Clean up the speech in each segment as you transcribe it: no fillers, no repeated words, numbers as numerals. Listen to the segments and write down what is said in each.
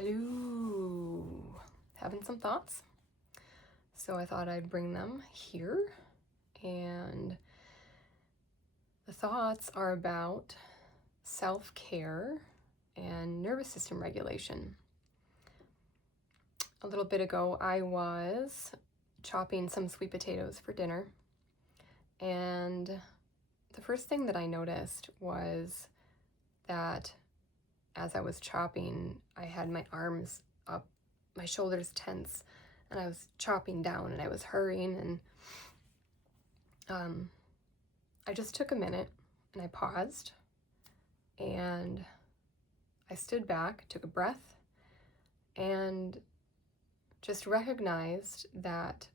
Hello, having some thoughts. So I thought I'd bring them here, and the thoughts are about self-care and nervous system regulation. A little bit ago, I was chopping some sweet potatoes for dinner, and the first thing that I noticed was that as I was chopping, I had my arms up, my shoulders tense, and I was chopping down and I was hurrying, and I just took a minute and I paused and I stood back, took a breath, and just recognized that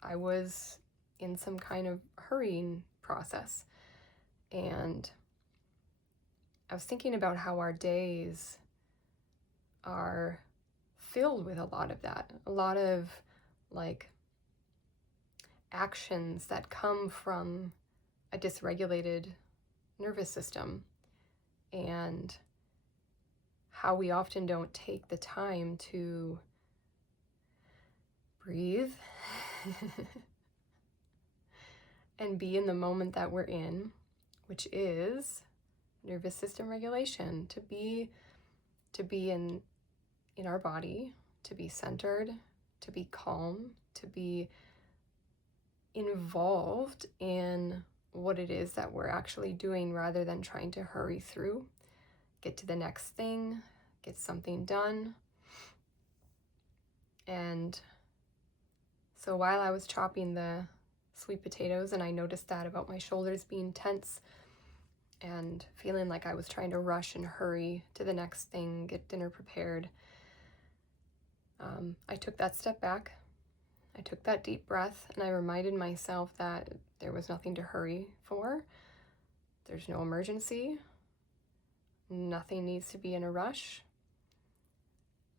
I was in some kind of hurrying process. And I was thinking about how our days are filled with a lot of that, a lot of like actions that come from a dysregulated nervous system, and how we often don't take the time to breathe and be in the moment that we're in, which is nervous system regulation, to be in our body, to be centered, to be calm, to be involved in what it is that we're actually doing, rather than trying to hurry through, get to the next thing, get something done. And so while I was chopping the sweet potatoes, and I noticed that about my shoulders being tense and feeling like I was trying to rush and hurry to the next thing, get dinner prepared, I took that step back. I took that deep breath, and I reminded myself that there was nothing to hurry for. There's no emergency. Nothing needs to be in a rush.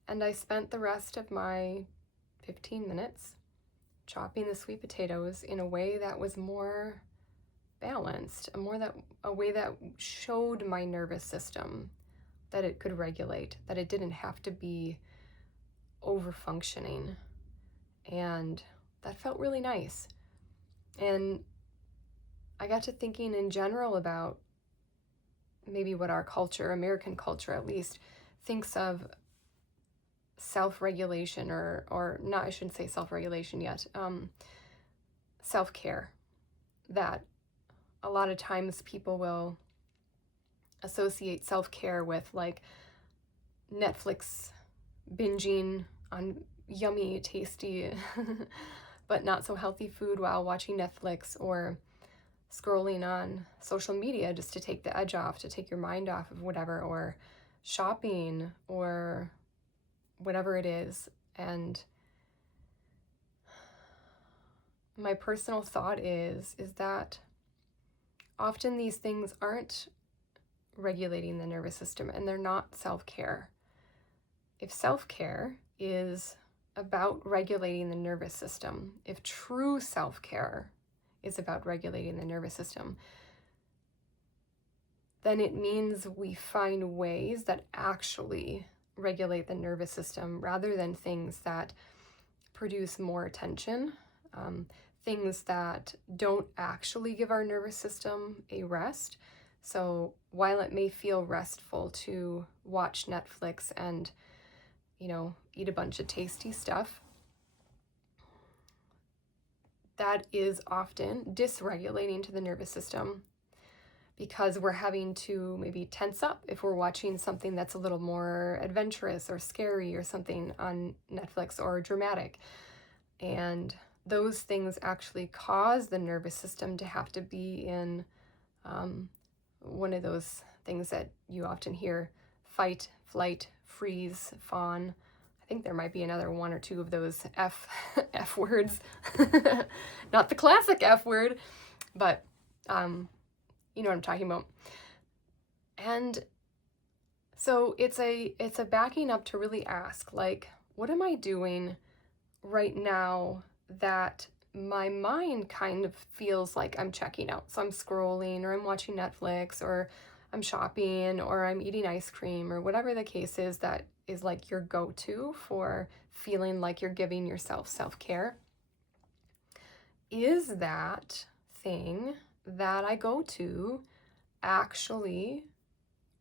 And I spent the rest of my 15 minutes chopping the sweet potatoes in a way that was more balanced, a way that showed my nervous system that it could regulate, that it didn't have to be over-functioning. And that felt really nice. And I got to thinking in general about maybe what our culture, American culture at least, thinks of self-regulation, or not, I shouldn't say self-regulation yet, self-care. That a lot of times people will associate self-care with like Netflix binging on yummy, tasty, but not so healthy food while watching Netflix, or scrolling on social media just to take the edge off, to take your mind off of whatever, or shopping, or whatever it is. And my personal thought is that often these things aren't regulating the nervous system, and they're not self-care. If self-care is about regulating the nervous system, if true self-care is about regulating the nervous system, then it means we find ways that actually regulate the nervous system, rather than things that produce more tension, things that don't actually give our nervous system a rest. So while it may feel restful to watch Netflix and, eat a bunch of tasty stuff, that is often dysregulating to the nervous system, because we're having to maybe tense up if we're watching something that's a little more adventurous or scary or something on Netflix, or dramatic. And those things actually cause the nervous system to have to be in one of those things that you often hear: fight, flight, freeze, fawn. I think there might be another one or two of those F words. Not the classic F word, but you know what I'm talking about. And so it's a backing up to really ask, like, what am I doing right now that my mind kind of feels like I'm checking out? So I'm scrolling, or I'm watching Netflix, or I'm shopping or I'm eating ice cream or whatever the case is that is like your go-to for feeling like you're giving yourself self-care. Is that thing that I go to actually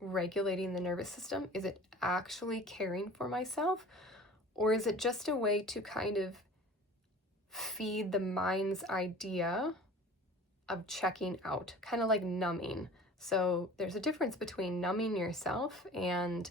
regulating the nervous system? Is it actually caring for myself? Or is it just a way to kind of feed the mind's idea of checking out, kind of like numbing? So there's a difference between numbing yourself and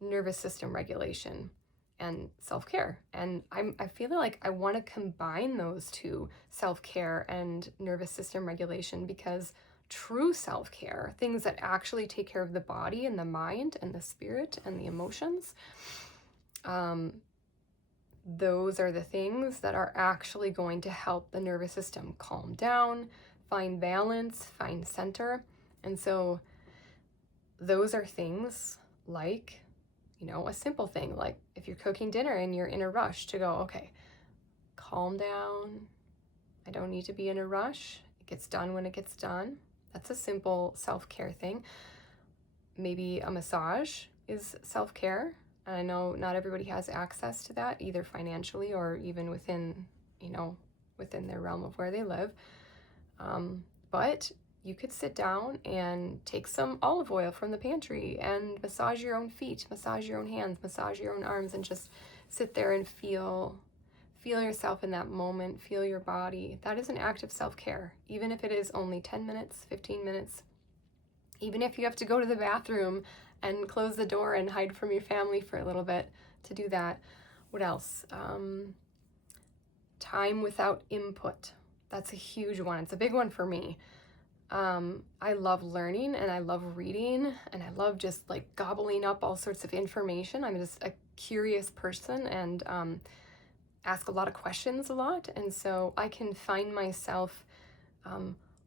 nervous system regulation and self-care. And I feel like I want to combine those two, self-care and nervous system regulation, because true self-care, things that actually take care of the body and the mind and the spirit and the emotions, those are the things that are actually going to help the nervous system calm down, find balance, find center. And so those are things like, a simple thing, like if you're cooking dinner and you're in a rush to go, okay, calm down. I don't need to be in a rush. It gets done when it gets done. That's a simple self-care thing. Maybe a massage is self-care. And I know not everybody has access to that, either financially or even within their realm of where they live. But you could sit down and take some olive oil from the pantry and massage your own feet, massage your own hands, massage your own arms, and just sit there and feel yourself in that moment, feel your body. That is an act of self-care, even if it is only 10 minutes, 15 minutes. Even if you have to go to the bathroom and close the door and hide from your family for a little bit to do that. What else? Time without input. That's a huge one. It's a big one for me. I love learning and I love reading and I love just like gobbling up all sorts of information. I'm just a curious person and ask a lot of questions a lot. And so I can find myself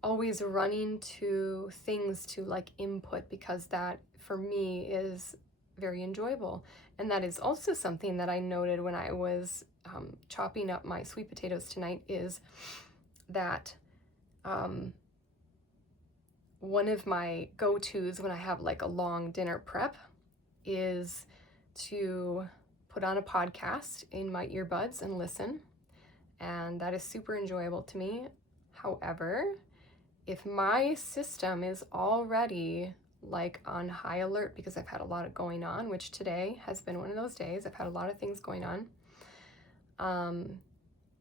always running to things to like input, because that for me is very enjoyable. And that is also something that I noted when I was chopping up my sweet potatoes tonight, is that one of my go-tos when I have like a long dinner prep is to put on a podcast in my earbuds and listen. And that is super enjoyable to me. However, if my system is already like on high alert because I've had a lot of going on, which today has been one of those days, I've had a lot of things going on,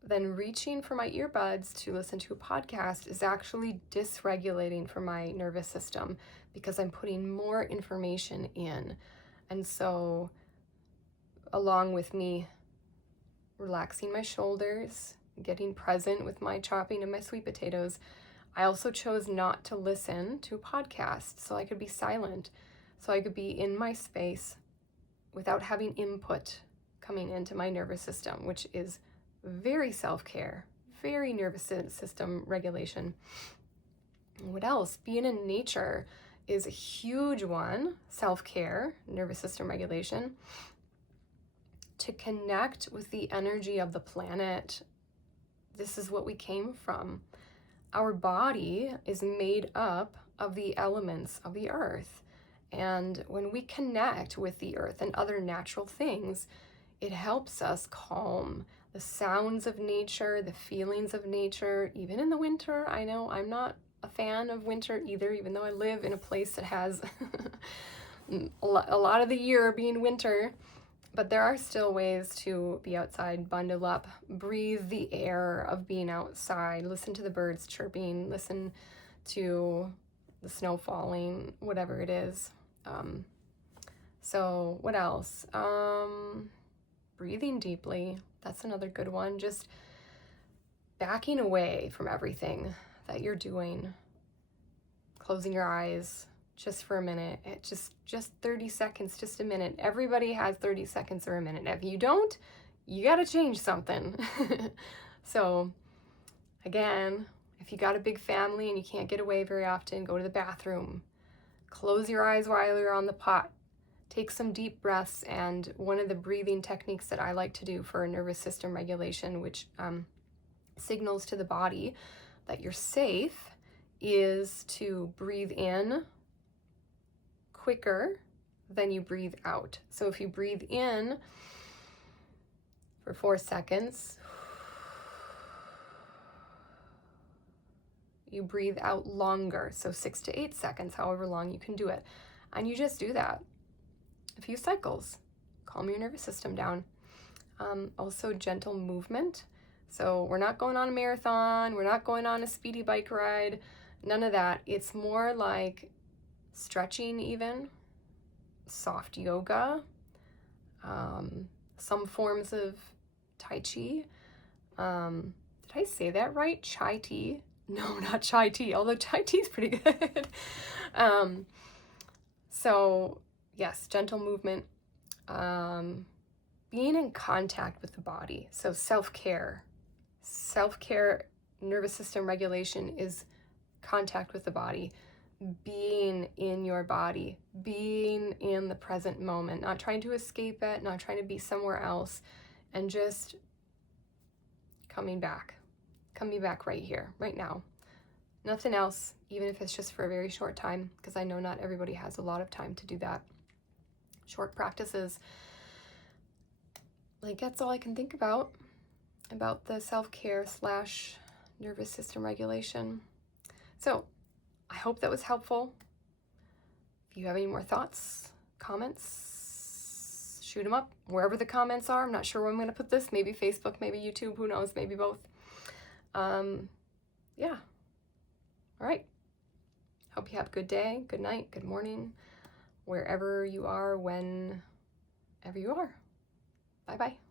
then reaching for my earbuds to listen to a podcast is actually dysregulating for my nervous system, because I'm putting more information in. And so along with me relaxing my shoulders, getting present with my chopping of my sweet potatoes, I also chose not to listen to a podcast so I could be silent, so I could be in my space without having input coming into my nervous system, which is very self-care, very nervous system regulation. What else? Being in nature is a huge one. Self-care, nervous system regulation. To connect with the energy of the planet. This is what we came from. Our body is made up of the elements of the earth. And when we connect with the earth and other natural things, it helps us calm the sounds of nature, the feelings of nature, even in the winter. I know I'm not a fan of winter either, even though I live in a place that has a lot of the year being winter. But there are still ways to be outside, bundle up, breathe the air of being outside, listen to the birds chirping, listen to the snow falling, whatever it is. So what else? Breathing deeply. That's another good one. Just backing away from everything that you're doing. Closing your eyes just for a minute. Just 30 seconds, just a minute. Everybody has 30 seconds or a minute. If you don't, you got to change something. So again, if you got a big family and you can't get away very often, go to the bathroom. Close your eyes while you're on the pot. Take some deep breaths, and one of the breathing techniques that I like to do for nervous system regulation, which signals to the body that you're safe, is to breathe in quicker than you breathe out. So if you breathe in for 4 seconds, you breathe out longer, so 6 to 8 seconds, however long you can do it. And you just do that a few cycles. Calm your nervous system down. Also gentle movement. So we're not going on a marathon, we're not going on a speedy bike ride, none of that. It's more like stretching even, soft yoga, some forms of Tai Chi. Did I say that right? Chai tea? No, not chai tea, although chai tea is pretty good. So yes, gentle movement, being in contact with the body. So self-care, nervous system regulation is contact with the body, being in your body, being in the present moment, not trying to escape it, not trying to be somewhere else, and just coming back right here, right now. Nothing else, even if it's just for a very short time, because I know not everybody has a lot of time to do that. Short practices. Like, that's all I can think about the self-care / nervous system regulation. So I hope that was helpful. If you have any more thoughts, comments, shoot them up wherever the comments are. I'm not sure where I'm going to put this. Maybe Facebook, maybe YouTube, who knows, maybe both. Yeah. All right. Hope you have a good day, good night, good morning, wherever you are, whenever you are. Bye-bye.